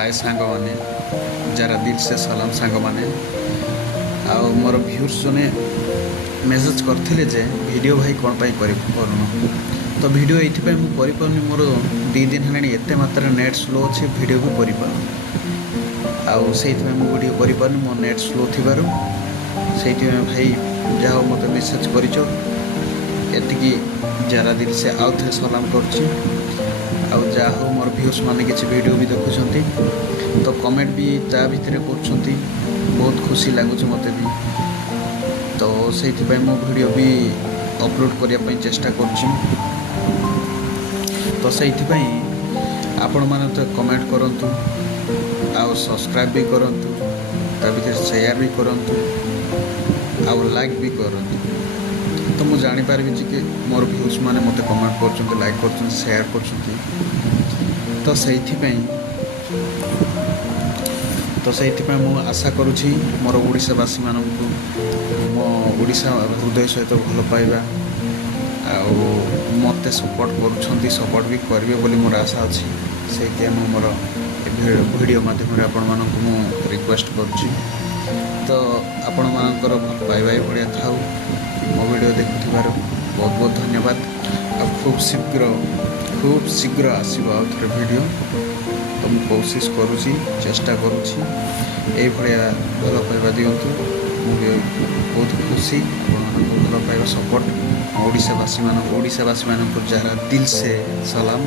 हाय सांग माने जरा दिल से सलाम सांग माने आउ मोर व्यूअर्स जने मेसेज करथिले जे वीडियो भाई कोन पाई करूनो तो वीडियो ये मुझे करनी मोर 2 दिन है एत मात्रा नेट स्लो अच्छे वीडियो भी कर आउ से वीडियो कर मो नेट स्लो थी से भाई जहाँ मत मेसेज कर जरा दिल से आउ थे सलाम कर मोर व्यूअर्स माने किसी वीडियो भी देखुं तो कमेंट भी ता भितर कर बहुत खुशी लगुच मत भी तो से मो वीडियो भी अपलोड करने चेष्टा कर तो से आपण मैंने तो कमेंट करूँ आउ सब्सक्राइब भी करूँ ता भीतर शेयर भी करूँ आउ लाइक भी करूँ तो मुझे जापर कि मोर व्यूज मैंने मत कमेंट कर लाइक कर शेयर कर तो से मुझे आशा करुँची मोर ओडिशावासी मानू मो ओडिशा हृदय सहित भल पाइबा आउ मत सपोर्ट कर सपोर्ट भी करेंगे बोली मोर आशा अच्छी से मोर वीडियो माध्यम आपण मानक रिक्वेस्ट करुँची तो आपण मानकर भल पाइबा बढ़िया था मो वीडियो देखुथिबार बहुत बहुत धन्यवाद आ खूब शीघ्र आसो आउ थे वीडियो तो मुझे कोशिश करुँची चेष्टा करुँची भलिया भल पाइबा दिंतु मुझे बहुत खुशी भल पाइबा सपोर्ट ओडिशावासी मान जरा दिल से सलाम।